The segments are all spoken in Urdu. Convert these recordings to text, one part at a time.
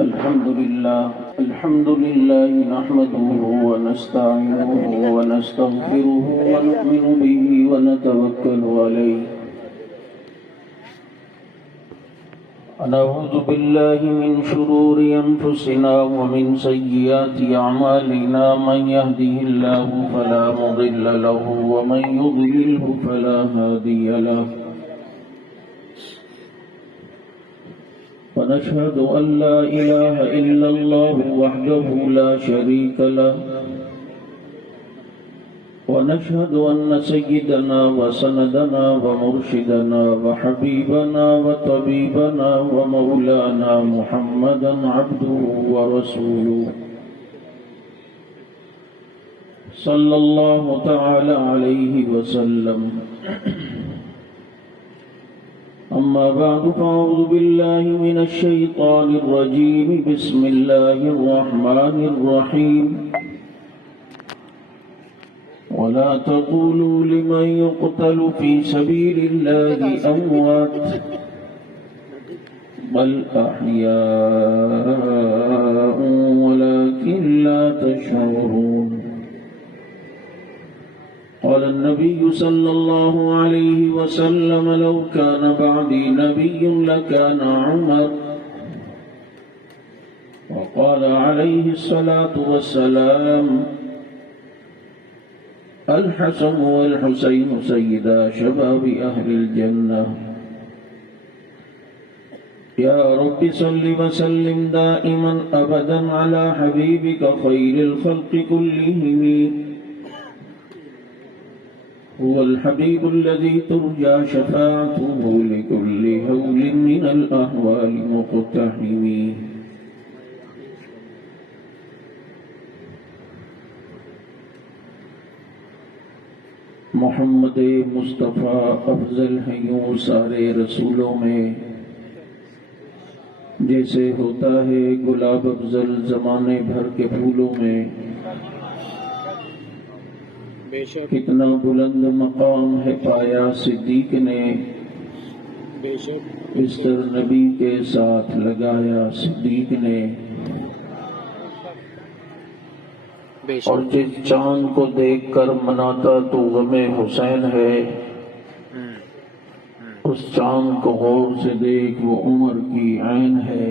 الحمد لله نحمده ونستعينه ونستغفره ونؤمن به ونتوكل عليه ونعوذ بالله من شرور أنفسنا ومن سيئات أعمالنا من يهده الله فلا مضل له ومن يضلله فلا هادي له ونشهد أن لا إله إلا الله وحده لا شريك له ونشهد أن سيدنا وسندنا ومرشدنا وحبيبنا وطبيبنا ومولانا محمدا عبده ورسوله صلى الله تعالى عليه وسلم. أما بعد فأعوذ بالله من الشيطان الرجيم. بسم الله الرحمن الرحيم. ولا تقولوا لمن يقتل في سبيل الله أموات بل أحياء ولكن لا تشعرون. قال النبي صلى الله عليه وسلم لو كان بعدي نبي لكان عمر. وقال عليه الصلاة والسلام الحسن والحسين سيدا شباب أهل الجنة. يا رب صل وسلم دائما أبدا على حبيبك خير الخلق كلهم. هو الحبيب الذي ترجى شفاعته لكل هول من الأهوال مقتحم. محمد مصطفیٰ افضل ہیں یوں سارے رسولوں میں، جیسے ہوتا ہے گلاب افضل زمانے بھر کے پھولوں میں. کتنا بلند مقام ہے پایا صدیق نے، بستر نبی کے ساتھ لگایا صدیق نے. اور جس چاند کو دیکھ کر مناتا تو غم حسین ہے، اس چاند کو غور سے دیکھ وہ عمر کی عین ہے.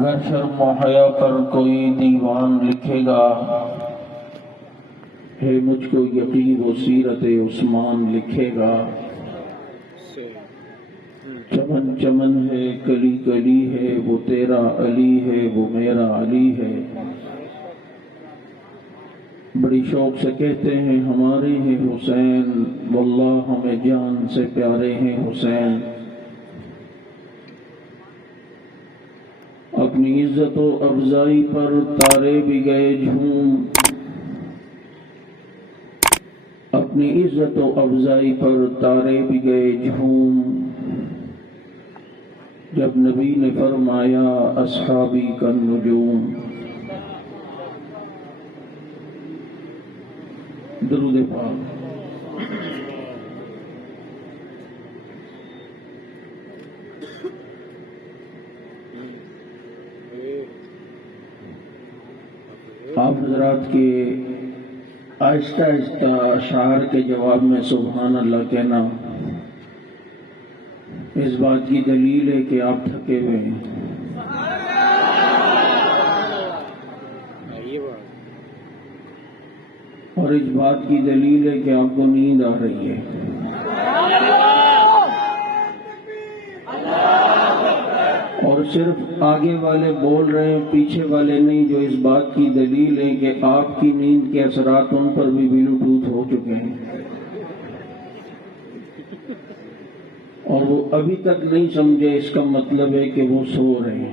گر شرم و حیا پر کوئی دیوان لکھے گا، ہے مجھ کو یقین وہ سیرت عثمان لکھے گا. چمن چمن ہے کلی کلی ہے وہ تیرا علی ہے وہ میرا علی ہے. بڑی شوق سے کہتے ہیں ہمارے ہیں حسین، واللہ ہمیں جان سے پیارے ہیں حسین. اپنی عزت و افزائی پر تارے بھی گئے جھوم، اپنی عزت و افزائی پر تارے بھی گئے جھوم. جب نبی نے فرمایا اصحابی کا نجوم. درود پاک. آپ حضرات کے آہستہ آہستہ اشعار کے جواب میں سبحان اللہ کہنا اس بات کی دلیل ہے کہ آپ تھکے ہوئے ہیں. اور اس بات کی دلیل ہے کہ آپ کو نیند آ رہی ہے. اور صرف آگے والے بول رہے ہیں پیچھے والے نہیں، جو اس بات کی دلیل ہے کہ آپ کی نیند کے اثرات ان پر بھی بلوٹوتھ ہو چکے ہیں، اور وہ ابھی تک نہیں سمجھے. اس کا مطلب ہے کہ وہ سو رہے ہیں.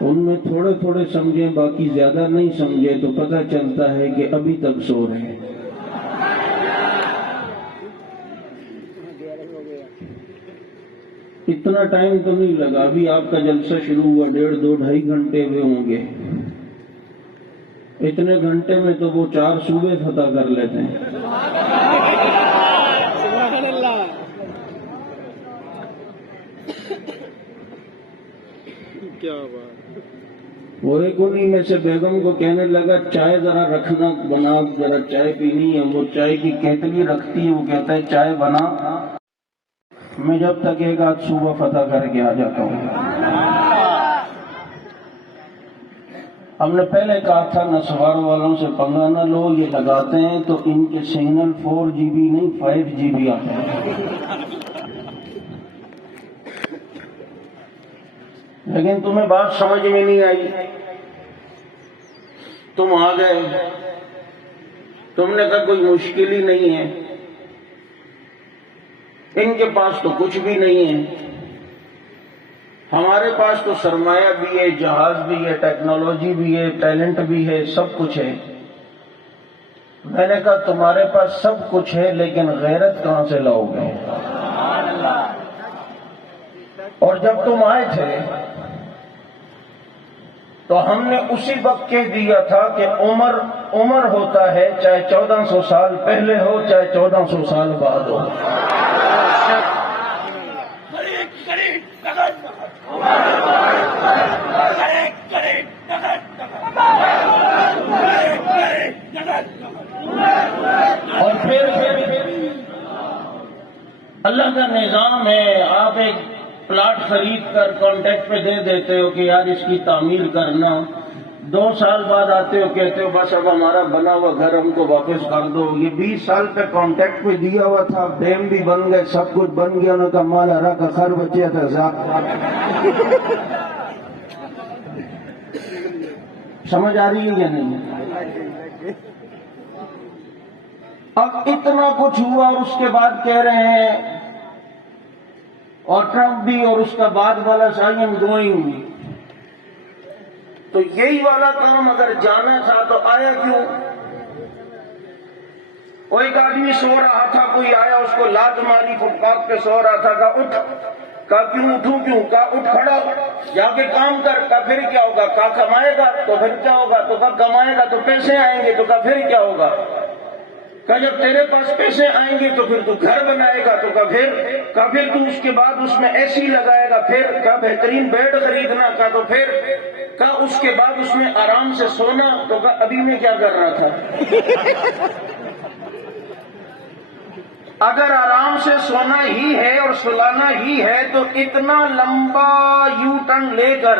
ان میں تھوڑے تھوڑے سمجھیں باقی زیادہ نہیں سمجھے تو پتہ چلتا ہے کہ ابھی تک سو رہے ہیں. اتنا ٹائم تو نہیں لگا، ابھی آپ کا جلسہ شروع ہوا، 1.5 2 2.5 گھنٹے ہوئے ہوں گے. اتنے گھنٹے میں تو وہ 4 صوبے فتح کر لیتے ہیں. کیا بات. پورے کنی میں سے بیگم کو کہنے لگا چائے ذرا رکھنا بنا، ذرا چائے پینی ہے. وہ چائے کی کیتلی رکھتی ہے، وہ کہتا ہے چائے بنا، میں جب تک ایک آدھ صوبہ فتح کر کے آ جاتا ہوں. ہم نے پہلے کہا تھا نسوار والوں سے پنگا نہ لو، یہ لگاتے ہیں تو ان کے سگنل 4 GB نہیں 5 GB آتے ہیں. لیکن تمہیں بات سمجھ میں نہیں آئی، تم آ گئے، تم نے کہا کوئی مشکل ہی نہیں ہے، ان کے پاس تو کچھ بھی نہیں ہے، ہمارے پاس تو سرمایہ بھی ہے، جہاز بھی ہے، ٹیکنالوجی بھی ہے، ٹیلنٹ بھی ہے، سب کچھ ہے. میں نے کہا تمہارے پاس سب کچھ ہے لیکن غیرت کہاں سے لاؤ گے؟ اور جب تم آئے تھے تو ہم نے اسی وقت کہہ دیا تھا کہ عمر ہوتا ہے، چاہے 1400 سال پہلے ہو چاہے 1400 سال بعد ہو. اور پھر اللہ کا نظام ہے، آپ ایک پلاٹ خرید کر کانٹیکٹ پہ دے دیتے ہو کہ یار اس کی تعمیر کرنا، 2 سال بعد آتے ہو کہتے ہو بس اب ہمارا بنا ہوا گھر ہم کو واپس کر دو. یہ 20 سال پہ کانٹیکٹ پہ دیا ہوا تھا، ڈیم بھی بن گئے، سب کچھ بن گیا، انہوں کا مال ہرا کا خر بچیا تھا. سمجھ آ رہی ہے یا نہیں؟ اب اتنا کچھ ہوا اور اس کے بعد کہہ رہے ہیں، اور ٹرمپ بھی اور اس کا بعد والا سائی ایم گوئنگ. تو یہی والا کام اگر جانا تھا تو آیا کیوں؟ وہ ایک آدمی سو رہا تھا، کوئی آیا اس کو لات ماری، فٹ پاتھ پہ سو رہا تھا، کہا اٹھ. کہا کیوں اٹھوں کیوں؟ کہا اٹھ کھڑا جا کے کام کر. کہا پھر کیا ہوگا؟ کہا کمائے گا. تو پھر کیا ہوگا؟ تو کہا کمائے گا تو پیسے آئیں گے. تو کہا پھر کیا ہوگا؟ کہا جب تیرے پاس پیسے آئیں گے تو پھر تو گھر بنائے گا. تو کہا پھر تو اس کے بعد اس میں اے سی لگائے گا. پھر کہا بہترین بیڈ خریدنا. کہا تو پھر کہا اس کے بعد اس میں آرام سے سونا. تو کہا ابھی میں کیا کر رہا تھا؟ اگر آرام سے سونا ہی ہے اور سلانا ہی ہے تو اتنا لمبا یو ٹرن لے کر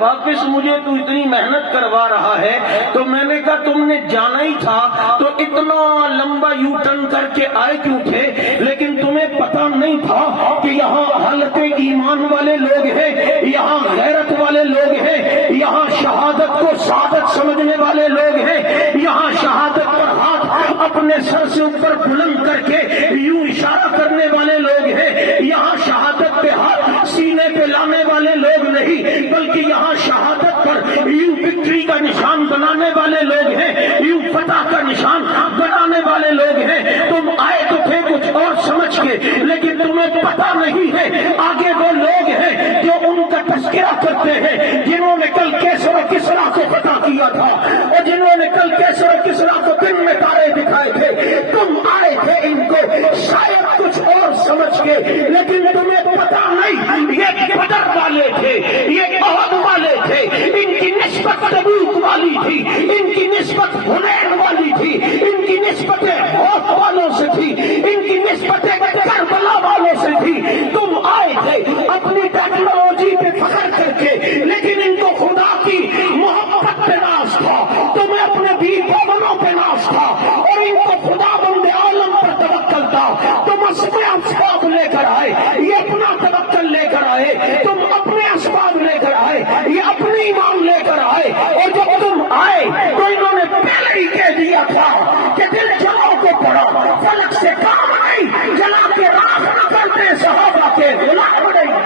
واپس مجھے تو اتنی محنت کروا رہا ہے. تو میں نے کہا تم نے جانا ہی تھا تو اتنا لمبا یو ٹرن کر کے آئے کیوں تھے؟ لیکن تمہیں پتا نہیں تھا کہ یہاں حالت ایمان والے لوگ ہیں، یہاں غیرت والے لوگ ہیں، یہاں شہادت کو سعادت سمجھنے والے لوگ ہیں، یہاں شہادت پر ہاتھ اپنے سر سے اوپر بلند کر کے یوں اشارہ کرنے والے لوگ ہیں. یہاں شہادت پہ ہاتھ سینے پہ لانے والے لوگ نہیں، بلکہ یہاں شہادت پر یوں وکٹری کا نشان بنانے والے لوگ ہیں، یوں فتح کا نشان بنانے والے لوگ ہیں. تم آئے تو تھے کچھ اور سمجھ کے، لیکن تمہیں پتا نہیں ہے آگے وہ لوگ ہیں جو ان کا تذکرہ کرتے ہیں، جنہوں نے کل کیسر و کسریٰ کو فتح کیا تھا اور جنہوں نے کل کیسر و کسریٰ کو دن میں تارے دکھائے تھے. تم آئے تھے ان کو شاید کچھ اور سمجھ کے، لیکن تمہیں پتا نہیں یہ بدر والے تھے، یہ احد والے تھے. ان کی نسبت تبوک والی تھی، ان کی نسبت حنین والی تھی، ان کی نسبت عہد والوں سے تھی، ان کی نسبت کربلا والوں سے تھی. تم آئے تھے اپنی ٹیکنالوجی پہ فخر کر کے، لیکن ان کو خدا کی محبت پہ ناز تھا، تمہیں اپنے بھی پابندوں پہ ناز تھا، اور ان کو خدا بند عالم پر توکل تھا. تم اپنے اسباب لے کر آئے، یہ اپنا توکل لے کر آئے. تم اپنے اسباب لے کر آئے، یہ اپنی ایمان لے کر آئے. اور جب تم آئے تو انہوں نے پہلے ہی کہہ دیا تھا کہ دل جلاؤ کو پڑا، فلک سے کام نہیں، جلا کے راکھ نہ کرتے صحابہ کے غلام نہیں.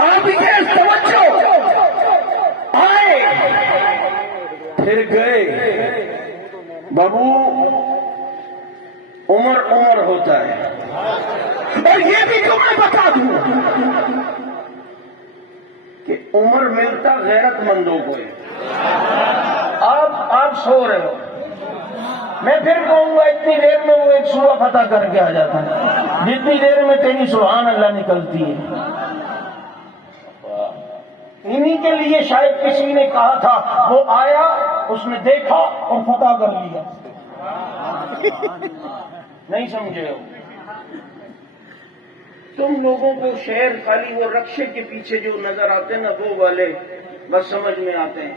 آپ کے توجہ آئے پھر گئے. بابو عمر ہوتا ہے. اور یہ بھی تمہیں بتا دوں کہ عمر ملتا غیرت مندوں کو ہے. آپ سو رہے ہو، میں پھر کہوں گا اتنی دیر میں وہ ایک سورہ فتح کر کے آ جاتا ہے جتنی دیر میں تیری سبحان اللہ نکلتی ہے۔ انہی کے لیے شاید کسی نے کہا تھا، وہ آیا، اس نے دیکھا اور فتح کر لیا۔ نہیں سمجھے ہو؟ تم لوگوں کو شعر خالی وہ رقصے کے پیچھے جو نظر آتے ہیں نا وہ والے بس سمجھ میں آتے ہیں۔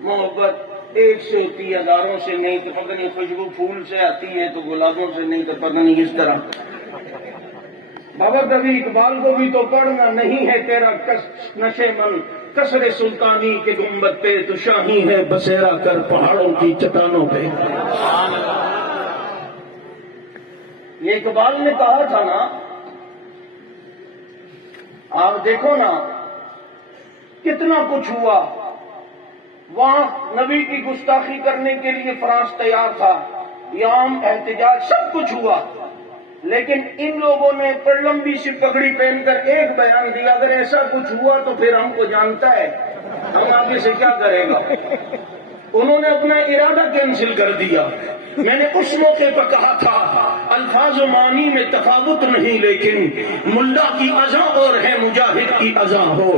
محبت ایک سے ہوتی ہے، ہزاروں سے نہیں، تو پتہ نہیں خوشبو پھول سے آتی ہے تو گلابوں سے نہیں، تو پتہ نہیں کس طرح۔ بابا کبھی اقبال کو بھی تو پڑھنا، نہیں ہے تیرا نشے من کسر سلطانی کے گنبد پہ، تو شاہی ہے بسیرا کر پہاڑوں کی چٹانوں پہ۔ یہ اقبال نے کہا تھا نا، آپ دیکھو نا کتنا کچھ ہوا وہاں، نبی کی گستاخی کرنے کے لیے فرانس تیار تھا، یام احتجاج سب کچھ ہوا، لیکن ان لوگوں نے پر لمبی سی پگڑی پہن کر ایک بیان دیا، اگر ایسا کچھ ہوا تو پھر ہم کو جانتا ہے، ہم آگے سے کیا کرے گا۔ انہوں نے اپنا ارادہ کینسل کر دیا۔ میں نے اس موقع پر کہا تھا الفاظ و معنی میں تفاوت نہیں، لیکن ملا کی اذاں اور ہے مجاہد کی اذاں ہو،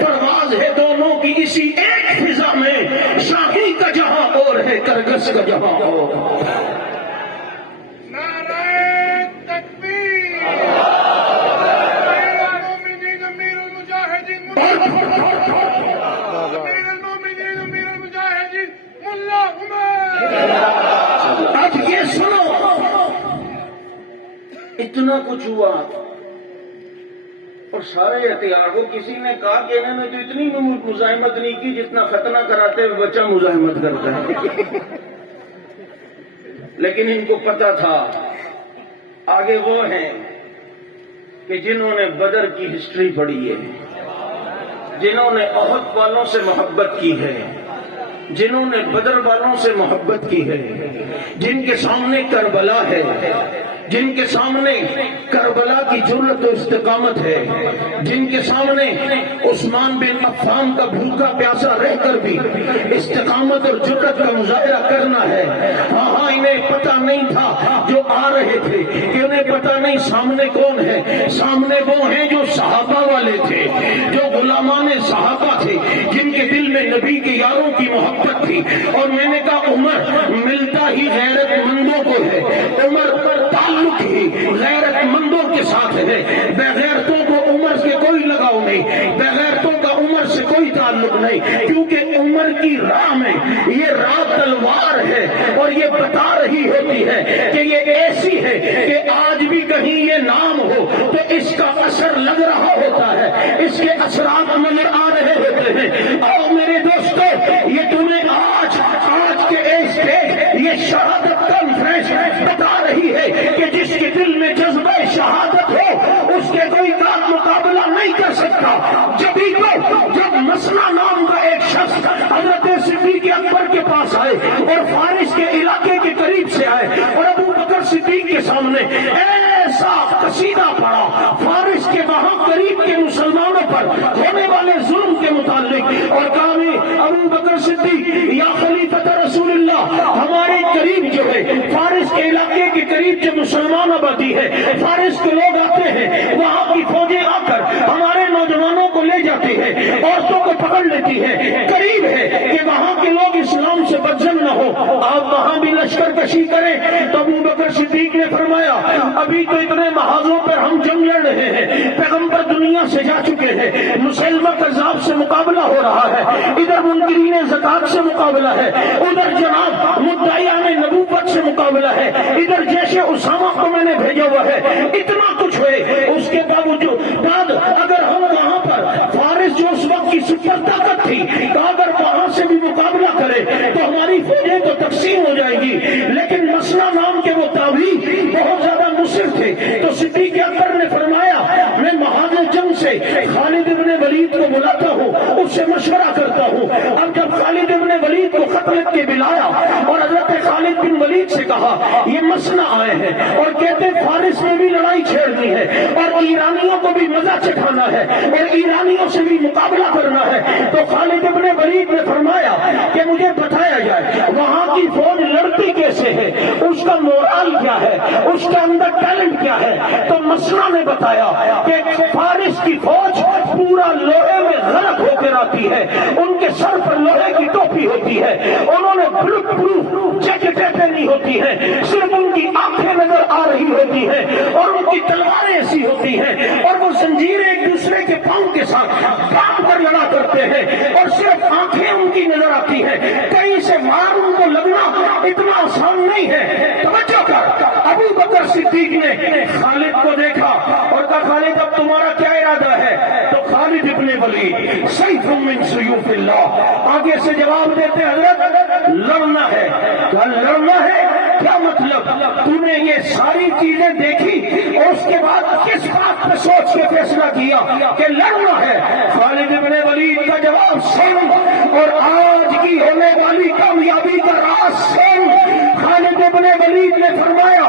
پرواز ہے دونوں کی اسی ایک فضا میں، شاہی کا جہاں اور ہے کرگس کا جہاں ہو۔ اب یہ سنو، اتنا کچھ ہوا اور سارے ہتھیار کو کسی نے کہا کہ انہوں نے تو اتنی مزاحمت نہیں کی جتنا ختنہ کراتے ہوئے بچہ مزاحمت کرتا ہے۔ لیکن ان کو پتا تھا آگے وہ ہیں کہ جنہوں نے بدر کی ہسٹری پڑھی ہے، جنہوں نے احد والوں سے محبت کی ہے، جنہوں نے بدر والوں سے محبت کی ہے، جن کے سامنے کربلا ہے، جن کے سامنے کربلا کی جرأت و استقامت ہے، جن کے سامنے عثمان بن عفان کا بھوکا پیاسا رہ کر بھی استقامت اور جرأت کا مظاہرہ کرنا ہے۔ ہاں انہیں پتہ نہیں تھا جو آ رہے تھے، انہیں پتہ نہیں سامنے کون ہے، سامنے وہ ہیں جو صحابہ والے تھے، جو غلامان صحابہ تھے، جن کے دل میں نبی کے یاروں کی محبت تھی۔ اور میں نے کہا عمر ملتا ہی غیرت مندوں کو ہے، عمر پر تعلق ہی غیرت مندوں کے ساتھ ہے، بغیرتوں کو عمر سے کوئی لگاؤ نہیں، بغیرتوں کا عمر سے کوئی تعلق نہیں، کیونکہ عمر کی راہ میں یہ راہ تلوار ہے اور یہ بتا رہی ہوتی ہے کہ یہ ایسی ہے کہ آج بھی کہیں یہ نام ہو تو اس کا اثر لگ رہا ہوتا ہے، اس کے اثرات نظر آ رہے ہوتے ہیں۔ اور میرے دوستو یہ تمہیں آج کے اسٹیج یہ شہادت کانفرنس بتا رہی ہے کہ جس کے دل میں جذبہ شہادت ہو اس کے کوئی کا مقابلہ نہیں کر سکتا۔ جبھی تو جب مسنا نام کا ایک شخص حضرت صدیق اکبر کے پاس آئے اور فارس کے علاقے کے قریب سے آئے اور ابو بکر صدیق کے سامنے ایسا قصیدہ پڑھا فارس کے وہاں قریب کے مسلمانوں پر ہونے والے ظلم کے متعلق، اور کہا ابو بکر صدیق یا خلیفۃ رسول اللہ، ہمارے قریب جو ہے فارس کے علاقے کے قریب جو مسلمان آبادی ہے، فارس کے لوگ آتے ہیں، وہاں کی فوجیں آ کر ہمارے نوجوانوں کو لے جاتی ہے، عورتوں کو پکڑ لیتی ہے، قریب ہے کہ وہاں کے لوگ اسلام سے بدزن نہ ہو، آپ وہاں بھی لشکر کشی کریں۔ تو ابو بکر صدیق نے فرمایا ابھی تو اتنے محاذوں پر ہم جنگ لڑ رہے ہیں، پیغمبر دنیا سے جا چکے ہیں، مسلمہ کذاب سے مقابلہ ہو رہا ہے، ادھر منکرین زکات سے مقابلہ ہے، ادھر جناب مدعیان نبوت سے مقابلہ ہے، ادھر جیش اسامہ کو میں نے بھیجا ہوا ہے، اتنا کچھ ہوئے اس کے بعد اگر ہم وہاں پر فارس جو اس وقت کی سپر طاقت تھی اگر وہاں سے بھی مقابلہ کرے تو ہماری فوجیں تو تقسیم ہو جائیں گی، لیکن مسئلہ نام کے وہ تابعی بہت زیادہ مصر تھے۔ تو صدیق اکبر نے فرمایا میں محاذ جنگ سے خالد ابن ولید کو بلاتا ہوں، اس سے مشورہ کرتا ہوں۔ اب جب خالد ابن ولید کو خط لکھ کے بلایا اور حضرت خالد بن ولید سے کہا یہ مسئلہ آئے ہیں اور کہتے فارس میں بھی لڑائی چھیڑنی ہے اور ایرانیوں کو بھی مزہ چکھانا ہے اور ایرانیوں سے بھی مقابلہ کرنا ہے، کی فوج لڑتی کیسے ہے، اس کا مورال کیا ہے، اس کے اندر ٹیلنٹ کیا ہے؟ تو مسنا نے بتایا کہ فارس کی فوج پورا لوہے میں غرق ہو کر آتی ہے، ان کے سر پر لوہے کی ٹوپی ہوتی ہے، انہوں نے بلٹ پروف جیکٹیں پہنی ہوتی ہیں، صرف ان کی آنکھیں نظر آ رہی ہوتی ہیں اور ان کی تلواریں ایسی ہوتی ہیں اور وہ زنجیریں ایک دوسرے کے پاؤں کے ساتھ باندھ کر لڑا کرتے ہیں اور صرف آنکھیں ان کی نظر آتی ہیں، کہیں سے مار ان کو لگنا اتنا آسان نہیں ہے۔ توجہ کر، ابو بکر صدیق نے خالد کو دیکھا اور کہا خالد اب تمہارا کیا ارادہ ہے؟ تو خالد ابن ولید سیف من سیوف اللہ آگے سے جواب دیتے حضرت لڑنا ہے۔ کیا لڑنا ہے؟ کیا مطلب؟ تو نے یہ ساری چیزیں دیکھی اور اس کے بعد کس بات پہ سوچ کے فیصلہ کیا کہ لڑنا ہے؟ خالد ابن ولید کا جواب سن اور آج کی ہونے والی کامیابی کا راز سن۔ خالد ابن ولید نے فرمایا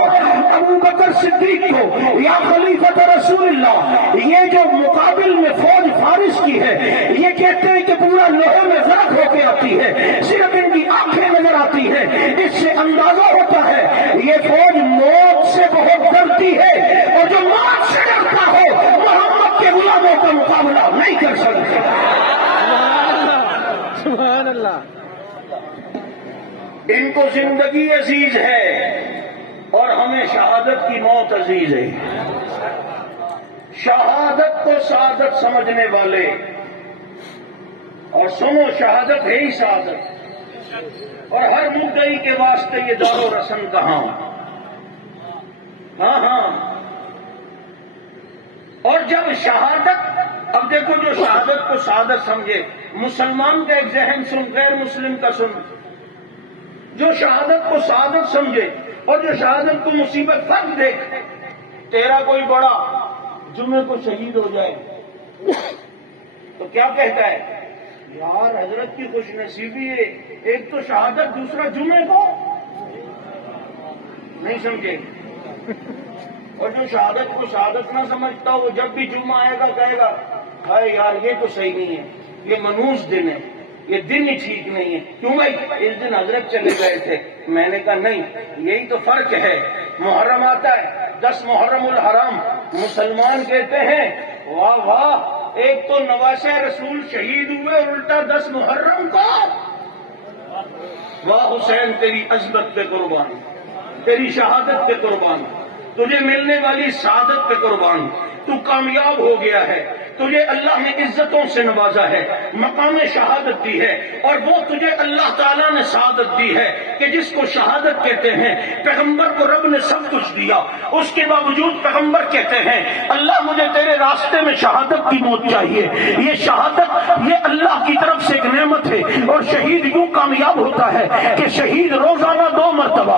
ابو بکر صدیق کو، یا خلیفۃ رسول اللہ، یہ جو مقابل میں فوج فارس کی ہے یہ کہتے ہیں کہ پورا لوہے میں غرق ہو کے آتی ہے، صرف ان کی آنکھیں نظر آتی ہیں، اس سے اندازہ ہوتا ہے یہ فوج موت سے بہت ڈرتی ہے اور جو موت سے ڈرتا ہو محمد کے غلاموں کا مقابلہ نہیں کر سکتے۔ سبحان اللہ۔ ان کو زندگی عزیز ہے اور ہمیں شہادت کی موت عزیز ہے۔ شہادت کو سعادت سمجھنے والے، اور سنو شہادت ہے ہی سعادت، اور ہر مدعی کے واسطے یہ دار و رسم کہاں؟ ہاں ہاں۔ اور جب شہادت، اب دیکھو جو شہادت کو سعادت سمجھے، مسلمان کا ایک ذہن سن، غیر مسلم کا سن، جو شہادت کو سعادت سمجھے اور جو شہادت کو مصیبت، فرق دیکھ، تیرا کوئی بڑا جمعے کو شہید ہو جائے تو کیا کہتا ہے؟ یار حضرت کی خوش نصیبی ہے، ایک تو شہادت دوسرا جمعے کو، نہیں سمجھے؟ اور جو شہادت کو شہادت نہ سمجھتا وہ جب بھی جمعہ آئے گا کہے گا ہائے یار یہ تو صحیح نہیں ہے، یہ منحوس دن ہے، یہ دن ہی ٹھیک نہیں ہے۔ کیوں بھائی؟ اس دن حضرت چلے گئے تھے۔ میں نے کہا نہیں، یہی تو فرق ہے۔ محرم آتا ہے، 10 محرم الحرام، مسلمان کہتے ہیں واہ واہ، ایک تو نواسہ رسول شہید ہوئے اور الٹا 10 محرم کو، واہ حسین تیری عظمت پہ قربان، تیری شہادت پہ قربان، تجھے ملنے والی سعادت پہ قربان، تو کامیاب ہو گیا ہے، تجھے اللہ نے عزتوں سے نوازا ہے، مقام شہادت دی ہے، اور وہ تجھے اللہ تعالیٰ نے سعادت دی ہے کہ جس کو شہادت کہتے ہیں۔ پیغمبر کو رب نے سب کچھ دیا، اس کے باوجود پیغمبر کہتے ہیں اللہ مجھے تیرے راستے میں شہادت کی موت چاہیے۔ یہ شہادت یہ اللہ کی طرف سے ایک نعمت ہے، اور شہید یوں کامیاب ہوتا ہے کہ شہید روزانہ 2 مرتبہ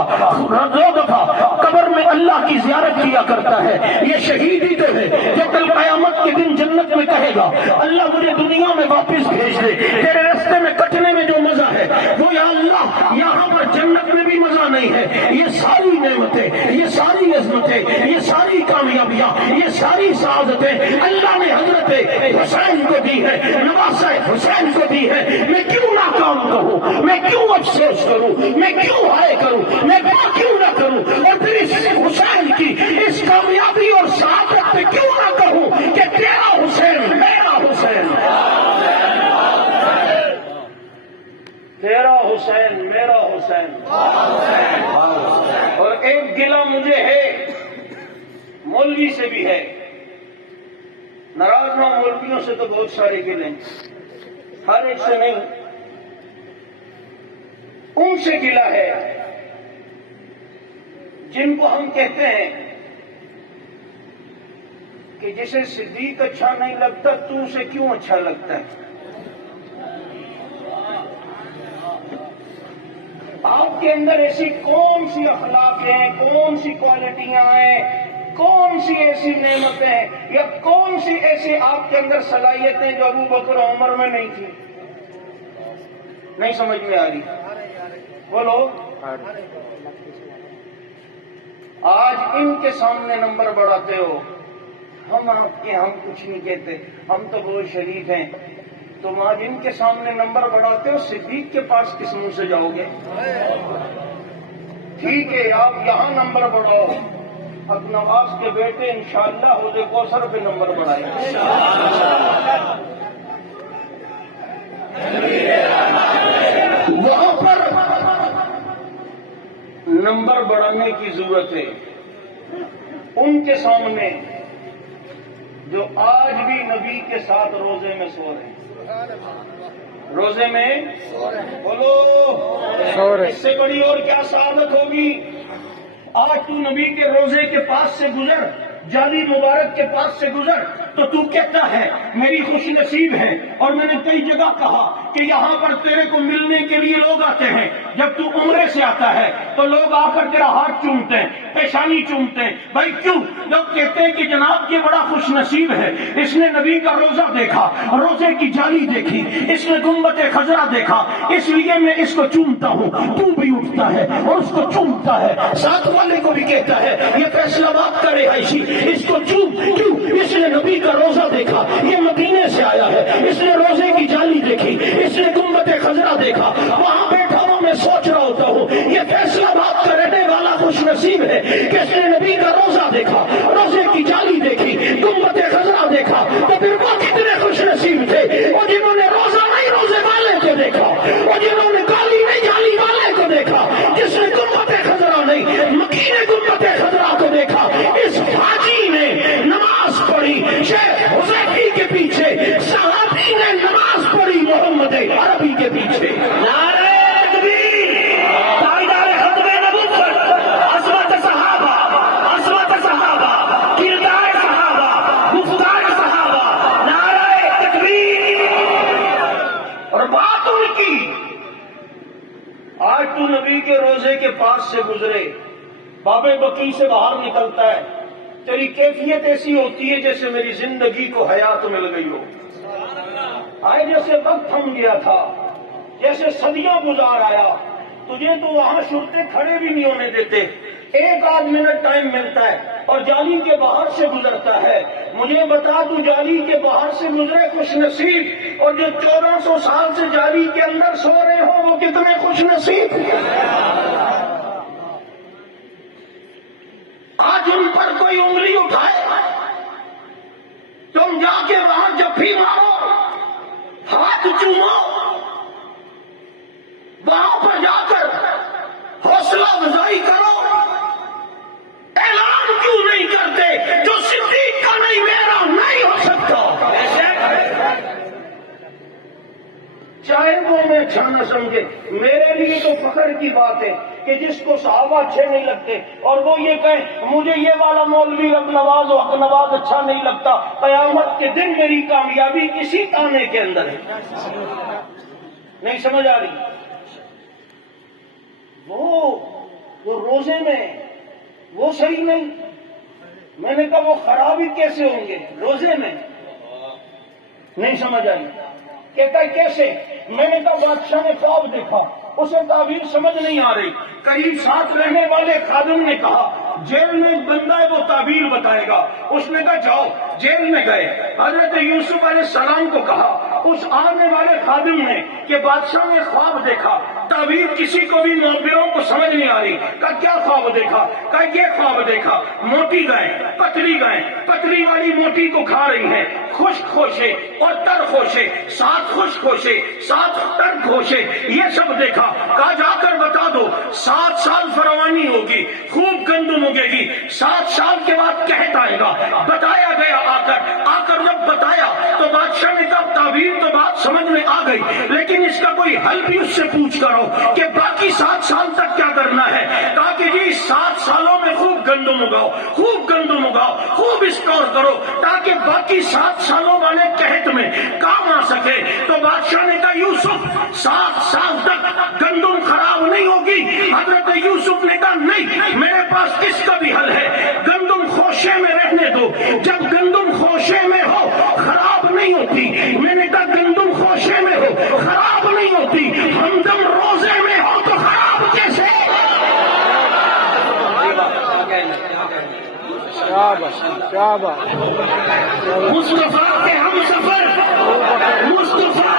2 دفعہ قبر میں اللہ کی زیارت کیا کرتا ہے۔ یہ شہید ہی تو ہے جو کل قیامت کے دن جنت میں کہے گا اللہ مجھے دنیا میں واپس بھیج دے، تیرے راستے میں کٹنے میں جو مزہ ہے وہ یا اللہ یہاں پر جنت میں بھی مزہ نہیں ہے۔ یہ ساری نعمتیں، یہ ساری عظمتیں، یہ ساری کامیابیاں، یہ ساری سعادتیں اللہ نے حضرت حسین کو دی ہے، نواسہ حسین کو دی ہے۔ میں کیوں ناکام کہوں، میں کیوں افسوس کروں، میں کیوں ہائے کروں، میں کیوں نہ کروں، اور پھر اس حسین کی اس کامیابی اور سعادت پہ کیوں نہ کہوں کہ تیرا حسین میرا حسین، تیرا حسین میرا حسین۔ اور ایک گلہ مجھے ہے، مولوی سے بھی ہے، ناراض نہ مولویوں سے تو بہت سارے گلے، ہر ایک سے نہیں، ان سے گلہ ہے جن کو ہم کہتے ہیں کہ جسے صدیق اچھا نہیں لگتا تو اسے کیوں اچھا لگتا ہے؟ آپ کے اندر ایسی کون سی اخلاق ہیں، کون سی کوالٹیاں ہیں، کون سی ایسی نعمتیں ہیں، یا کون سی ایسی آپ کے اندر صلاحیتیں جو ابو بکر و عمر میں نہیں تھی؟ نہیں سمجھ میں آ رہی؟ بولو۔ آج ان کے سامنے نمبر بڑھاتے ہو، ہم آپ کے ہم کچھ نہیں کہتے، ہم تو بہت شریف ہیں، تم آج ان کے سامنے نمبر بڑھاتے ہو، صدیق کے پاس کس منہ سے جاؤ گے؟ ٹھیک ہے، آپ یہاں نمبر بڑھاؤ، اب نواز کے بیٹے انشاءاللہ حوض کوثر پہ نمبر بڑھائیں گے۔ وہاں پر نمبر بڑھانے کی ضرورت ہے۔ ان کے سامنے جو آج بھی نبی کے ساتھ روزے میں سو رہے ہیں، روزے میں بولو، اس سے بڑی اور کیا سعادت ہوگی؟ آج تو نبی کے روزے کے پاس سے گزر، جالی مبارک کے پاس سے گزر تو تو کہتا ہے میری خوش نصیب ہے۔ اور میں نے کئی جگہ کہا کہ یہاں پر تیرے کو ملنے کے لیے لوگ آتے ہیں، جب تو عمرے سے آتا ہے تو لوگ آ کر تیرا ہاتھ چومتے ہیں، پیشانی چومتے ہیں۔ بھائی کیوں؟ لوگ کہتے ہیں کہ جناب یہ بڑا خوش نصیب ہے، اس نے نبی کا روزہ دیکھا، روزے کی جالی دیکھی، اس نے گنبد خضرا دیکھا، اس لیے میں اس کو چومتا ہوں۔ تو بھی اٹھتا ہے اور اس کو چومتا ہے، ساتھ والے کو بھی کہتا ہے یہ فیصلہ باد کا رہائشی، اس کو چوم۔ کیوں؟ اس نے نبی کا روزہ دیکھا، یہ مدینے سے آیا ہے، اس نے روزے کی جالی دیکھی، اس نے گنبد خضرا دیکھا، وہاں بیٹھا ہوں میں سوچ رہا ہوتا ہوں یہ فیصلہ باد کا رہنے والا خوش نصیب ہے کہ اس نے نبی کا روزہ دیکھا، روزے کی جالی دیکھی، گنبد خضرا دیکھا۔ تو پھر وہ کتنے خوش نصیب تھے وہ جنہوں نے روزہ نہیں روزے والے کو دیکھا، وہ جنہوں نے جالی نہیں جالی والے کو دیکھا، جس نے گنبد خضرا نہیں مکی نے گنبد خضرا کو دیکھا۔ اس حاجی نے نماز پڑھی شیخ حذیفی کے پیچھے، صحابی نے نماز پڑھی محمد عربی کے پیچھے۔ نعرہ تکبیر، تاجدار ختم نبوت، عظمت صحابہ، عظمت صحابہ، کردار صحابہ، گفتار صحابہ، نعرہ تکبیر۔ اور بات ان کی، آج تو نبی کے روزے کے پاس سے گزرے، باب بقی سے باہر نکلتا ہے، تیری کیفیت ایسی ہوتی ہے جیسے میری زندگی کو حیات مل گئی ہو، آئے جیسے وقت تھم گیا تھا، جیسے صدیوں گزار آیا، تجھے تو وہاں شرطے کھڑے بھی نہیں ہونے دیتے، ایک آدھ منٹ ٹائم ملتا ہے اور جالی کے باہر سے گزرتا ہے۔ مجھے بتا تو جالی کے باہر سے گزرے خوش نصیب، اور جو 1400 سال سے جالی کے اندر سو رہے ہوں وہ کتنے خوش نصیب۔ آج ان پر کوئی انگلی اٹھائے، تم جا کے وہاں جفی مارو، ہاتھ چومو، وہاں پر جا کر حوصلہ افزائی کرو، اعلان کیوں نہیں کرتے جو صدیق کا نہیں میرا نہیں ہو سکتا؟ چاہے وہ میں اچھا نہ سمجھے، میرے لیے تو فخر کی بات ہے کہ جس کو صحابہ اچھے نہیں لگتے اور وہ یہ کہیں مجھے یہ والا مولوی رب نواز و حق نواز اچھا نہیں لگتا، قیامت کے دن میری کامیابی اسی تانے کے اندر ہے۔ نہیں سمجھ آ رہی؟ وہ روزے میں وہ صحیح نہیں، میں نے کہا وہ خراب ہی کیسے ہوں گے روزے میں؟ نہیں سمجھ آئی؟ کہتا ہے کیسے؟ میں نے کہا بادشاہ نے خواب دیکھا، اسے تعبیر سمجھ نہیں آ رہی، قریب ساتھ رہنے والے خادم نے کہا جیل میں ایک بندہ ہے وہ تعبیر بتائے گا، اس نے کہا جاؤ، جیل میں گئے، حضرت یوسف علیہ السلام کو کہا، اس آنے والے خادم نے کہ بادشاہ نے خواب دیکھا، تعبیر کسی کو بھی معبروں کو سمجھ نہیں آ رہی، کہا کیا خواب دیکھا؟ کہا یہ خواب دیکھا، موٹی گائے پتلی گائے، پتلی والی موٹی کو کھا رہی ہے، خشک خوشے اور تر خوشے، ساتھ خشک خوشے ساتھ تر خوشے، یہ سب دیکھا۔ کہا جا کر بتا دو 7 سال فراوانی ہوگی، خوب گندم اگے گی، 7 سال کے بعد قحط آئے گا۔ بتایا گیا، آ کر جب بتایا تو بادشاہ نے کہا تعبیر تو بات سمجھ میں آ گئی، لیکن اس کا کوئی حل بھی اس سے پوچھ کرو کہ باقی 7 سال تک کیا کرنا ہے؟ تاکہ جی 7 سالوں میں خوب گندم اگاؤ، خوب گندم اگاؤ، خوب اسٹور کرو تاکہ باقی 7 سالوں والے قحط میں کام آ سکے۔ تو بادشاہ نے کہا یوسف 7 سال تک گندم خراب نہیں ہوگی؟ حضرت یوسف نے کہا نہیں، میرے پاس اس کا بھی حل ہے، گندم خوشے میں رہنے دو، جب گندم خوشے میں ہو خراب نہیں ہوتی۔ میں نے کہا گندم خوشے میں ہو خراب نہیں ہوتی، ہمدم روزے میں ہو تو خراب کیسے؟ مصطفیٰ کے ہم سفر، مصطفیٰ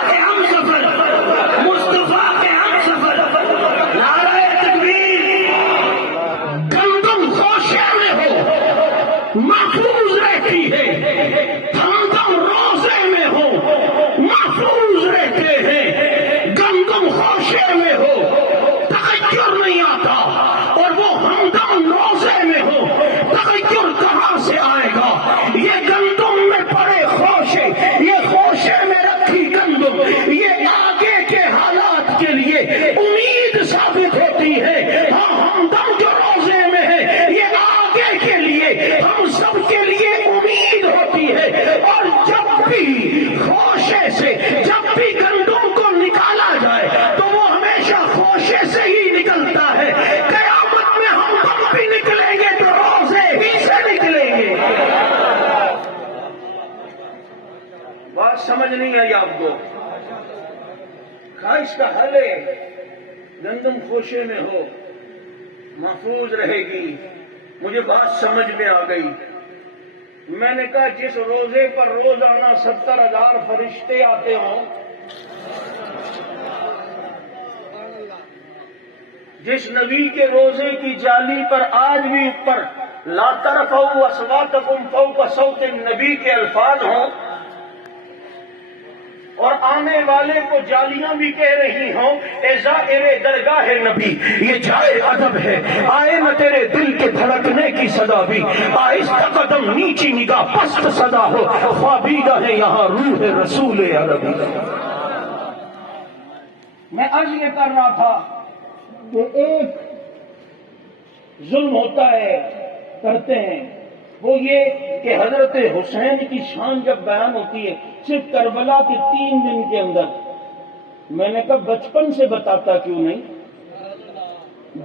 جائے آپ کو. خواہش کا حل ہے گندم خوشے میں ہو محفوظ رہے گی. مجھے بات سمجھ میں آ گئی. میں نے کہا جس روزے پر روزانہ 70,000 فرشتے آتے ہوں، جس نبی کے روزے کی جالی پر آج بھی اوپر لا ترفعوا اصواتکم فوق صوت النبی کے الفاظ ہوں، اور آنے والے کو جالیاں بھی کہہ رہی ہوں اے زائر درگاہ نبی، یہ جائے ادب ہے، آئے نہ تیرے دل کے دھڑکنے کی صدا بھی، آہستہ قدم نیچی نگاہ پست صدا ہو، خوابیدہ ہے یہاں روح رسول عربی. میں عرض یہ کر رہا تھا کہ ایک ظلم ہوتا ہے، کرتے ہیں، وہ یہ کہ حضرت حسین کی شان جب بیان ہوتی ہے صرف کربلا کے 3 دن کے اندر، میں نے کہا بچپن سے بتاتا کیوں نہیں؟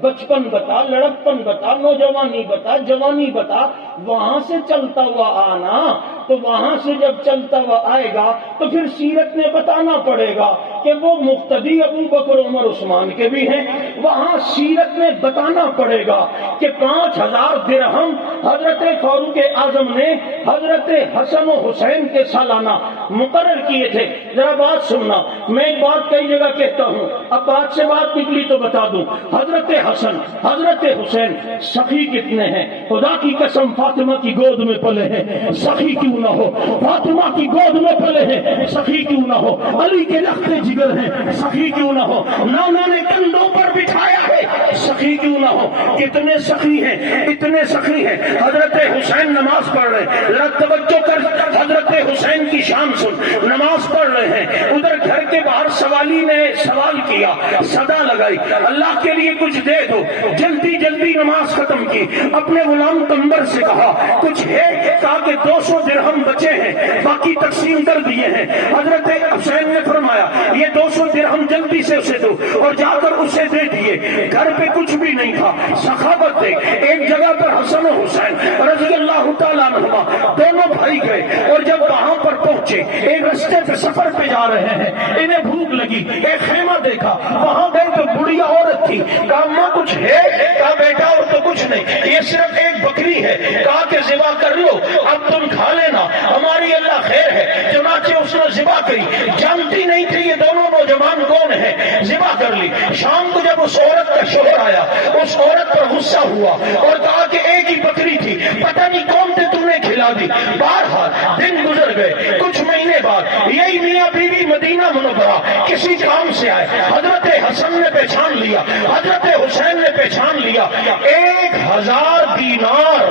بچپن بتا، لڑکپن بتا، نوجوانی بتا، جوانی بتا، وہاں سے چلتا ہوا آنا. تو وہاں سے جب چلتا ہوا آئے گا تو پھر سیرت میں بتانا پڑے گا کہ وہ مقتدی ابو بکر عمر عثمان کے بھی ہیں. وہاں سیرت میں بتانا پڑے گا کہ 5,000 درہم حضرت فاروق اعظم نے حضرت حسن و حسین کے سالانہ مقرر کیے تھے. ذرا بات سننا، میں ایک بات کئی جگہ کہتا ہوں، اب بات سے بات نکلی تو بتا دوں. حضرت حسن، حضرت حسین سخی کتنے ہیں؟ خدا کی قسم فاطمہ کی گود میں پلے ہیں، سخی کیوں نہ ہو؟ فاطمہ کی گود میں پلے ہیں، سخی کیوں نہ ہو؟ علی کے لختے جگر ہیں، سخی کیوں نہ ہو؟ نانا نے کندھوں پر بٹھایا ہے، سخی کیوں نہ ہو؟ کتنے سخی ہیں، اتنے سخی ہیں. حضرت حسین نماز پڑھ رہے ہیں، ذرا توجہ کر، حضرت حسین کی شان سن. نماز پڑھ رہے ہیں، ادھر گھر کے باہر سوالی نے سوال کیا، صدا لگائی، اللہ کے لیے کچھ دے دو. جلدی جلدی نماز ختم کی، اپنے غلام قمبر سے کہا کچھ ہے؟ کہا کہ 200 درہم بچے ہیں، باقی تقسیم کر دیے ہیں. حضرت حسین نے فرمایا یہ 200 درہم جلدی سے اسے دو، اور جا کر اسے دے دیے. گھر پہ کچھ بھی نہیں تھا. سخاوت دیکھ، ایک جگہ پر حسن و حسین رضی اللہ تعالیٰ عنہما دونوں بھائی گئے، اور جب وہاں پر پہنچے ایک رستے پہ سفر پہ جا رہے ہیں، انہیں بھوک لگی، ایک خیمہ دیکھا، وہاں گئے تو بڑھیا عورت تھی. کہا ماں کچھ ہے؟ کہا بیٹا اور تو کچھ نہیں، یہ صرف ایک بکری ہے. کہا کہ ذبح کر لو، اب تم کھا لینا، ہماری اللہ خیر ہے. چنانچہ اس نے ذبح کری. جانتی نہیں تھی یہ دونوں نوجوان کون ہیں، ذبح کر لی. شام کو جب اس عورت کا شوہر آیا، اس عورت پر غصہ ہوا اور کہا کہ ایک ہی بکری تھی، پتہ نہیں کون تھے، تم نے کھلا دی. بہرحال دن گزر گئے. کچھ مہینے بعد یہی میاں بیوی مدینہ منورہ کسی کام سے آئے. حضرت حسن نے پہچان لیا، حضرت حسین نے پہچان لیا. 1,000 دینار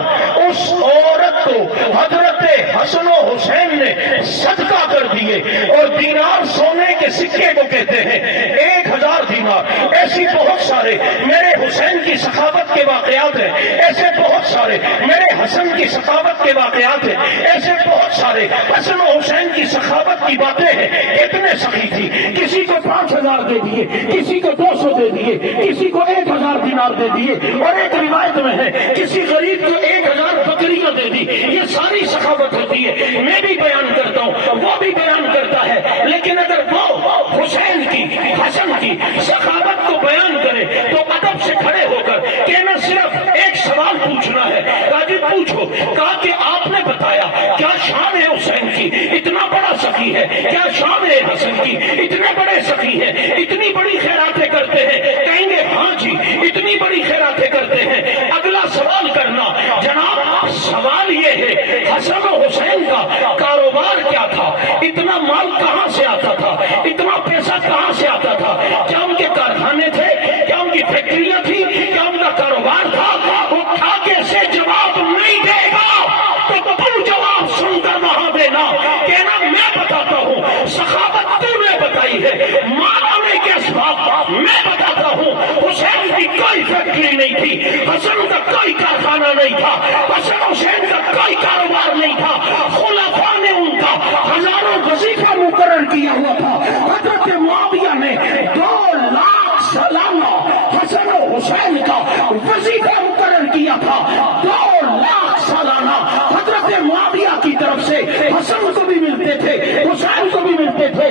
اس عورت کو حضرت حسن و حسین نے صدقہ کر دیے. اور دینار سونے کے سکے کو کہتے ہیں. 1,000 دینار. ایسی بہت سارے میرے حسین کی سخاوت کے واقعات ہیں، ایسے بہت سارے میرے حسن کی سخاوت کے واقعات ہیں، ایسے بہت سارے حسن و حسین کی سخاوت کی باتیں ہیں. اتنے سخی تھی، کسی کو 5,000 دے دیے، کسی کو 200 دے دیے، کسی کو 1,000 دینار دے دیے، اور ایک روایت میں ہے کسی غریب کو 1,000 بکریاں دے دی. یہ ساری سخاوت ہوتی ہے. میں بھی بیان کرتا ہوں، وہ بھی بیان کرتا ہے. لیکن اگر وہ حسین کی، حسن کی سخاوت کو بیان کرے تو ادب سے کھڑے ہو کر کہنا صرف ایک سوال پوچھنا ہے. راجی پوچھو. کہا کہ آپ نے بتایا کیا شان ہے حسین کی، اتنا بڑا سخی ہے؟ کیا شان ہے حسن کی، اتنے بڑے سخی ہے، اتنی بڑی خیراتیں کرتے ہیں؟ کہیں گے ہاں جی اتنی بڑی خیراتیں کرتے ہیں. اگلا سوال کرنا جناب، سوال یہ ہے حسن و حسین کا کاروبار کیا تھا؟ اتنا مال کہاں سے آتا تھا؟ اتنا پیسہ کہاں سے آتا تھا؟ کیا ان کے کارخانے تھے؟ کیا ان کی فیکٹریاں تھی؟ کیا ان کا کاروبار تھا؟ اٹھا کے سے جواب نہیں دے گا تو تم جواب سن کر وہاں دینا، کہنا میں بتاتا ہوں. سخاوت تو نے بتائی ہے، مال آنے کے اسباب میں بتاتا ہوں. حسین کی کوئی فیکٹری نہیں تھی، حسن کا کوئی کارخانہ نہیں تھا، حسن حسین کا کوئی کاروبار نہیں تھا. خلفاء نے ان کا ہزاروں وظیفہ مقرر کیا ہوا تھا. حضرت معاویہ نے 2 لاکھ سالانہ حسن و حسین کا وظیفہ مقرر کیا تھا. 2 لاکھ سالانہ حضرت معاویہ کی طرف سے حسن کو بھی ملتے تھے، حسین کو بھی ملتے تھے.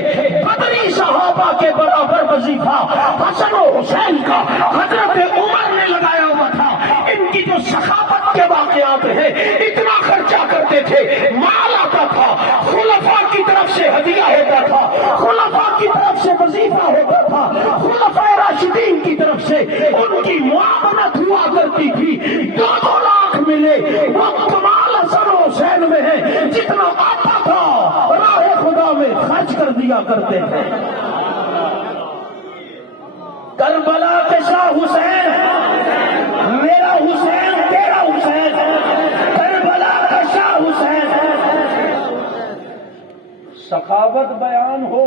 دیا ہوتا تھا، خلفاء کی طرف سے وظیفہ ہوتا تھا، خلفاء راشدین کی طرف سے ان کی معاونت ہوا کرتی تھی، 2 لاکھ ملے، وہ کمال حسن و حسین میں ہے، جتنا آتا تھا راہ خدا میں خرچ کر دیا کرتے تھے۔ کربلا کے شاہ حسین، میرا حسین تیرا حسین، کربلا کا شاہ حسین۔ سخاوت بیان ہو،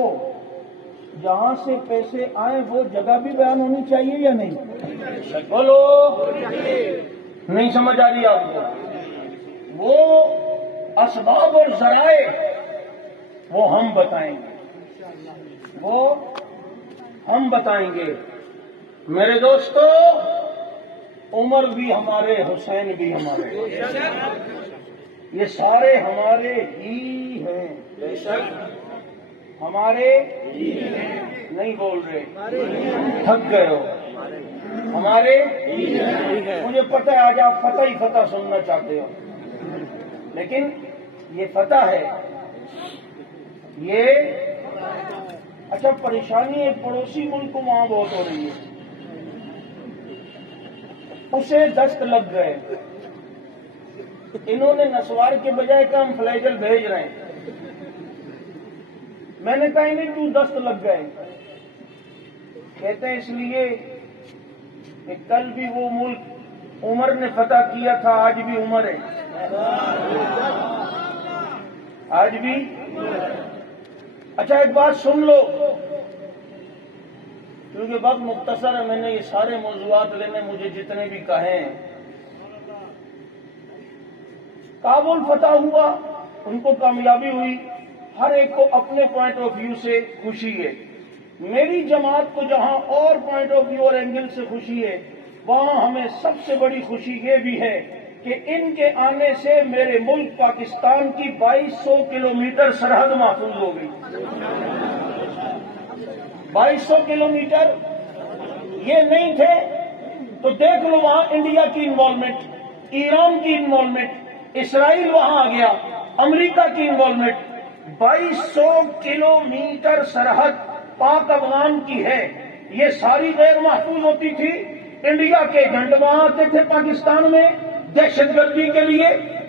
جہاں سے پیسے آئیں وہ جگہ بھی بیان ہونی چاہیے یا نہیں؟ بولو، نہیں سمجھ آ رہی آپ کو؟ وہ اسباب اور ذرائع وہ ہم بتائیں گے، وہ ہم بتائیں گے۔ میرے دوستو، عمر بھی ہمارے، حسین بھی ہمارے، یہ سارے ہمارے ہی ہیں، ہمارے نہیں بول رہے، تھک گئے ہو، ہمارے۔ مجھے پتہ ہے آج آپ فتح ہی فتح سننا چاہتے ہو، لیکن یہ فتح ہے، یہ اچھا پریشانی ایک پڑوسی ملک کو وہاں بہت ہو رہی ہے، اسے دست لگ گئے، انہوں نے نسوار کے بجائے کہ ہم فلیجل بھیج رہے ہیں۔ میں نے کہا انہیں کیوں دست لگ گئے؟ کہتے ہیں اس لیے کہ کل بھی وہ ملک عمر نے فتح کیا تھا، آج بھی عمر ہے، آج بھی۔ اچھا ایک بات سن لو، کیونکہ وقت مختصر ہے، میں نے یہ سارے موضوعات لینے مجھے جتنے بھی کہے ہیں۔ کابل فتح ہوا، ان کو کامیابی ہوئی، ہر ایک کو اپنے پوائنٹ آف ویو سے خوشی ہے۔ میری جماعت کو جہاں اور پوائنٹ آف ویو اور اینگل سے خوشی ہے، وہاں ہمیں سب سے بڑی خوشی یہ بھی ہے کہ ان کے آنے سے میرے ملک پاکستان کی 2200 کلومیٹر سرحد محفوظ ہو گئی۔ 2200 کلومیٹر یہ نہیں تھے تو دیکھ لو وہاں انڈیا کی انوالومنٹ، ایران کی انوالومنٹ، اسرائیل وہاں آ گیا، امریکہ کی انوالومنٹ۔ 2200 کلومیٹر سرحد پاک افغان کی ہے، یہ ساری غیر محفوظ ہوتی تھی۔ انڈیا کے ایجنٹ وہاں آتے تھے پاکستان میں دہشت گردی کے لیے،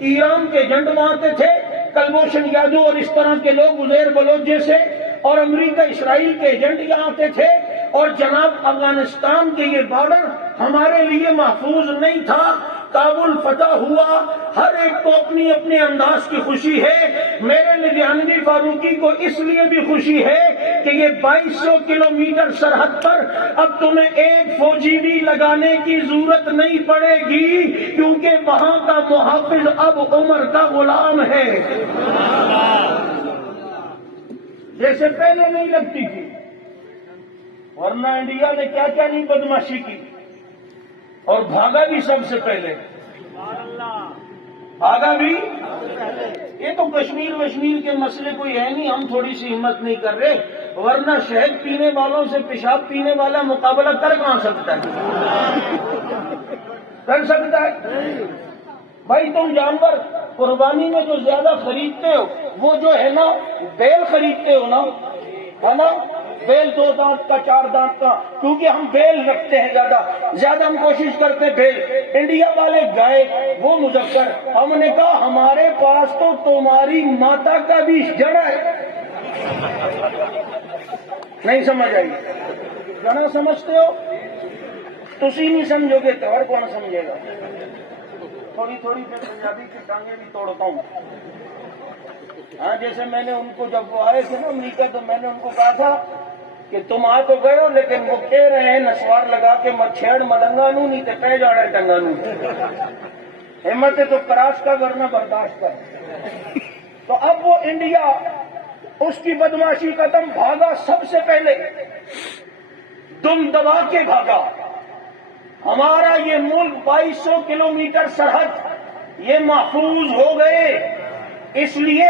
ایران کے ایجنٹ وہاں آتے تھے، کلبھوشن یادو اور اس طرح کے لوگ، عزیر بلوچ جیسے، اور امریکہ اسرائیل کے ایجنٹ یہاں آتے تھے۔ اور جناب افغانستان کے یہ بارڈر ہمارے لیے محفوظ نہیں تھا۔ کابل فتح ہوا، ہر ایک کو اپنی اپنے انداز کی خوشی ہے۔ میرے لدھیانوی فاروقی کو اس لیے بھی خوشی ہے کہ یہ 2200 کلومیٹر سرحد پر اب تمہیں ایک فوجی بھی لگانے کی ضرورت نہیں پڑے گی، کیونکہ وہاں کا محافظ اب عمر کا غلام ہے، جیسے پہلے نہیں لگتی تھی۔ ورنہ انڈیا نے کیا کیا نہیں بدماشی کی، اور بھاگا بھی سب سے پہلے، بھاگا بھی۔ یہ تو کشمیر وشمیر کے مسئلے کوئی ہے نہیں، ہم تھوڑی سی ہمت نہیں کر رہے، ورنہ شہد پینے والوں سے پیشاب پینے والا مقابلہ کر کہاں سکتا ہے؟ کر سکتا ہے؟ بھائی تم جانور قربانی میں جو زیادہ خریدتے ہو، وہ جو ہے نا بیل خریدتے ہو نا، ہے نا، بیل 2 دانت کا 4 دانت کا، کیونکہ ہم بیل رکھتے ہیں زیادہ ہم کوشش کرتے بیل۔ انڈیا والے گائے، وہ مذکر۔ ہم نے کہا ہمارے پاس تو تمہاری ماتا کا بھی جڑ ہے، نہیں سمجھ آئی؟ جڑا سمجھتے ہو؟ تسی نہیں سمجھو گے تو اور کون سمجھے گا؟ تھوڑی تھوڑی پھر پنجابی کی ٹانگیں بھی توڑتا ہوں۔ ہاں جیسے میں نے ان کو جب وہ آئے تھے نا امریکہ، تو میں نے ان کو کہا تھا کہ تم آ تو گئے ہو، لیکن وہ کہہ رہے ہیں نسوار لگا کے مت چھیڑ ملنگا نو نہیں تے پہ جانا ٹنگا نو، ہمت ہے تو کراش کا ورنہ برداشت کر۔ تو اب وہ انڈیا اس کی بدماشی ختم، بھاگا سب سے پہلے، دم دبا کے بھاگا۔ ہمارا یہ ملک 2200 کلومیٹر سرحد یہ محفوظ ہو گئے، اس لیے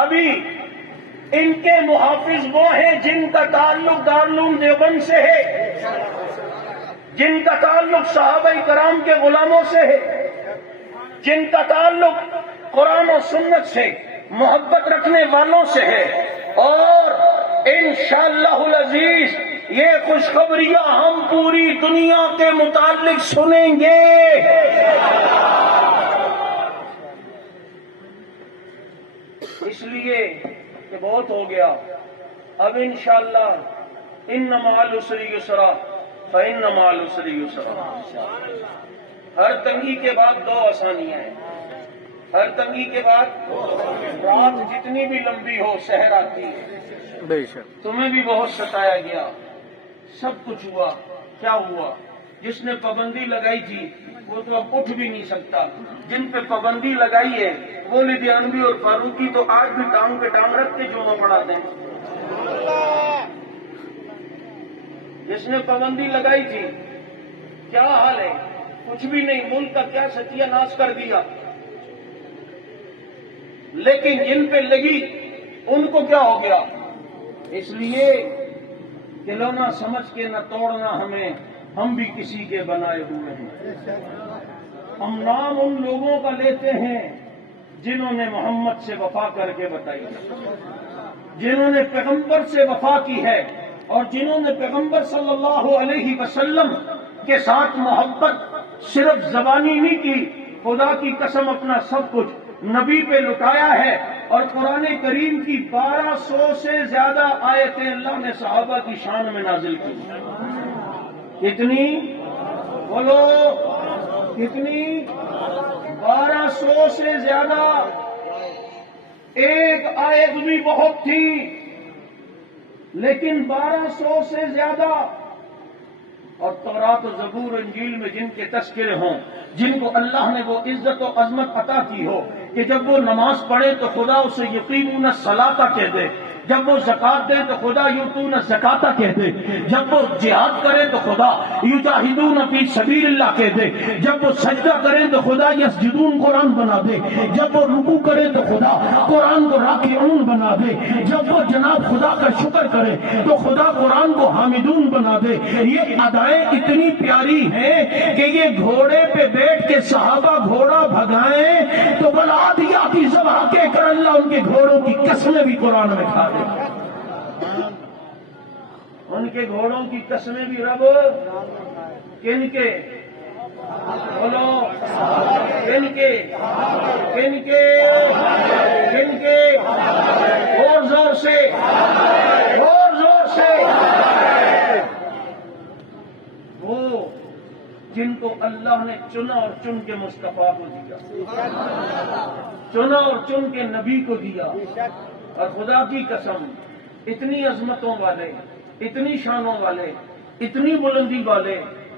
ابھی ان کے محافظ وہ ہیں جن کا تعلق دارالعلوم دیوبند سے ہے، جن کا تعلق صحابہ کرام کے غلاموں سے ہے، جن کا تعلق قرآن و سنت سے محبت رکھنے والوں سے ہے، یہ خوشخبریاں ہم پوری دنیا کے متعلق سنیں گے. اس لیے کہ بہت ہو گیا. اب انشاءاللہ ان مع العسر یسرا فإن مع العسر یسرا. ہر تنگی کے بعد دو آسانیاں ہیں. ہر تنگی کے بعد رات جتنی بھی لمبی ہو سحر آتی ہے. بے شک. تمہیں بھی بہت ستایا گیا، سب کچھ ہوا. کیا ہوا؟ جس نے پابندی لگائی تھی وہ تو اب اٹھ بھی نہیں سکتا. جن پہ پابندی لگائی ہے وہ لدھیانوی اور فاروقی تو آج بھی ٹانگ پہ ٹانگ رکھ کے جوڑوں پڑھاتے ہیں. جس نے پابندی لگائی تھی کیا حال ہے؟ کچھ بھی نہیں، ملک کا کیا ستیہ ناش کر دیا. لیکن جن پہ لگی ان کو کیا ہو گیا؟ اس لیے کھلونا سمجھ کے نہ توڑنا ہمیں، ہم بھی کسی کے بنائے ہوئے ہیں. ہم نام ان لوگوں کا لیتے ہیں جنہوں نے محمد سے وفا کر کے بتائی، جنہوں نے پیغمبر سے وفا کی ہے، اور جنہوں نے پیغمبر صلی اللہ علیہ وسلم کے ساتھ محبت صرف زبانی نہیں کی، خدا کی قسم اپنا سب کچھ نبی پہ لٹایا ہے. اور قرآن کریم کی 1200 سے زیادہ آیتیں اللہ نے صحابہ کی شان میں نازل کی. کتنی؟ بولو کتنی؟ 1200 سے زیادہ. ایک آیت بھی بہت تھی لیکن 1200 سے زیادہ. اور تورات و زبور انجیل میں جن کے تذکرے ہوں، جن کو اللہ نے وہ عزت و عظمت عطا کی ہو کہ جب وہ نماز پڑھے تو خدا اسے یقیمون الصلاۃ کہہ دے، جب وہ زکات دے تو خدا یؤتون الزکاۃ کہہ دے، جب وہ جہاد کرے تو خدا یجاہدون فی سبیل اللہ کہہ دے، جب وہ سجدہ کرے تو خدا یسجدون قرآن بنا دے، جب وہ رکوع کرے تو خدا قرآن کو راکعون بنا دے، جب وہ جناب خدا کا شکر کرے تو خدا قرآن کو حامدون بنا دے. یہ ادائیں اتنی پیاری ہیں کہ یہ گھوڑے پہ بیٹھ کے صحابہ گھوڑا بھگائیں تو بلادیاتی ذبح کے کر اللہ ان کے گھوڑوں کی قسمیں بھی قرآن میں کھا دے. ان کے گھوڑوں کی قسمیں بھی رب کن کے؟ بولو کن کے؟ کن کے؟ کن کے؟ اور زور سے، اور زور سے. وہ جن کو اللہ نے چنا اور چن کے مصطفیٰ کو دیا، چنا اور چن کے نبی کو دیا. اور خدا کی قسم اتنی عظمتوں والے، اتنی شانوں والے، اتنی بلندی والے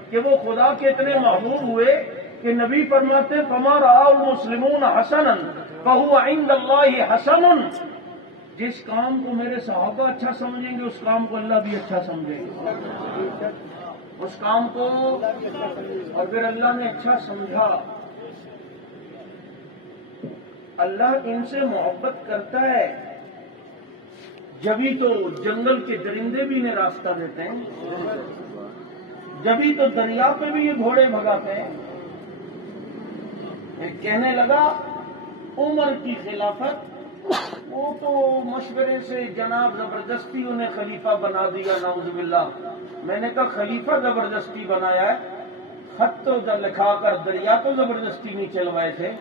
کہ وہ خدا کے اتنے محبوب ہوئے کہ نبی فرماتے فما رأى المسلمون حسنا فهو عند الله حسن. جس کام کو میرے صحابہ اچھا سمجھیں گے اس کام کو اللہ بھی اچھا سمجھے گا. اس کام کو اور پھر اللہ نے اچھا سمجھا. اللہ ان سے محبت کرتا ہے جبھی تو جنگل کے درندے بھی انہیں راستہ دیتے ہیں، جبھی تو دریا پہ بھی یہ گھوڑے بھگاتے ہیں. ایک کہنے لگا عمر کی خلافت، وہ تو مشورے سے جناب زبردستی انہیں خلیفہ بنا دیا نعوذ باللہ. میں نے کہا خلیفہ زبردستی بنایا ہے، خط تو لکھا کر دریا تو زبردستی نہیں چلوائے تھے.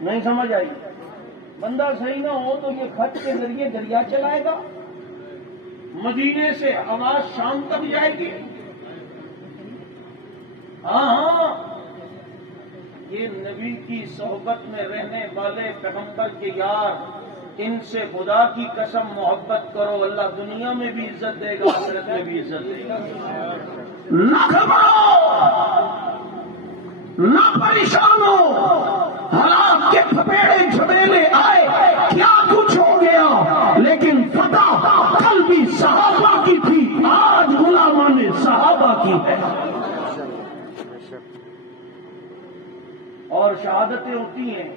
نہیں سمجھ آئی؟ بندہ صحیح نہ ہو تو یہ خط کے ذریعے دریا چلائے گا؟ مدینے سے آواز شام تک جائے گی؟ ہاں یہ نبی کی صحبت میں رہنے والے پیغمبر کے یار، ان سے خدا کی قسم محبت کرو، اللہ دنیا میں بھی عزت دے گا، آخرت میں بھی عزت دے گا. نہ گھبراؤ، نہ پریشان ہو. حالات کے پھپیڑے جھمیلے آئے، کیا کچھ ہو گیا، لیکن فتح کل بھی صحابہ کی تھی، آج غلامان صحابہ کی ہے. اور شہادتیں ہوتی ہیں،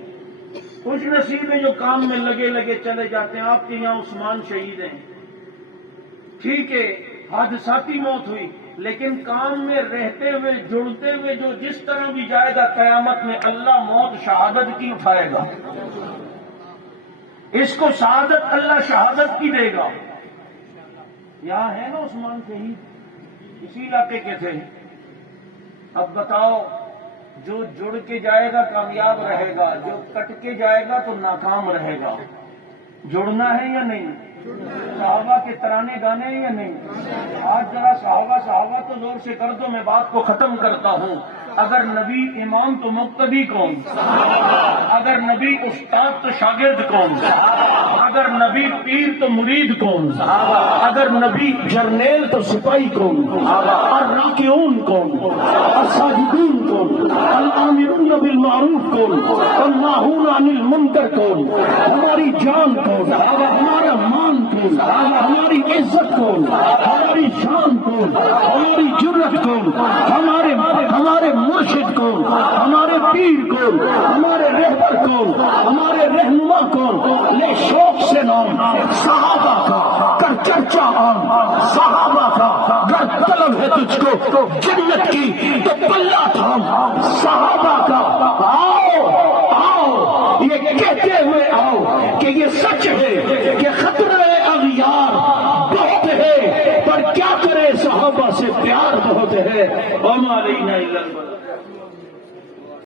خوش نصیب ہیں جو کام میں لگے چلے جاتے ہیں. آپ کے یہاں عثمان شہید ہیں، ٹھیک ہے حادثاتی موت ہوئی، لیکن کام میں رہتے ہوئے جڑتے ہوئے جو جس طرح بھی جائے گا قیامت میں اللہ موت شہادت کی اٹھائے گا. اس کو شہادت اللہ شہادت کی دے گا. یہاں ہے نا عثمان شہید، اسی علاقے کے تھے۔ اب بتاؤ، جو جڑ کے جائے گا کامیاب رہے گا، جو کٹ کے جائے گا تو ناکام رہے گا۔ جڑنا ہے یا نہیں؟ صحابہ کے ترانے گانے ہیں یا نہیں؟ آج ذرا صحابہ تو زور سے کر دو، میں بات کو ختم کرتا ہوں۔ اگر نبی امام تو مقتدی کون؟ اگر نبی استاد تو شاگرد کون؟ اگر نبی پیر تو مرید کون؟ اگر نبی جرنیل تو سپاہی کون؟ اور راکعون کون؟ اور ساجدین کون؟ الامرون بالمعروف کون؟ والناہون عن المنکر کون؟ ہماری جان کون؟ ہمارا مان کون؟ ہماری عزت کون؟ ہماری شان کون؟ ہماری جرت کون؟ ہمارے مرشد کون؟ ہمارے پیر کون؟ ہمارے رہبر کون؟ ہمارے رہنما کون؟ لے شوق سے نام صحابہ کا، کر چرچا عام صحابہ کا، گر طلب ہے تجھ کو جنت کی تو پلہ تھام صحابہ کا۔ آؤ یہ کہتے ہوئے آؤ کہ یہ سچ ہے کہ خطرہ اغیار بہت ہے، پر کیا کرے صحابہ سے پیار بہت ہے۔ وما علینا الا البلاغ۔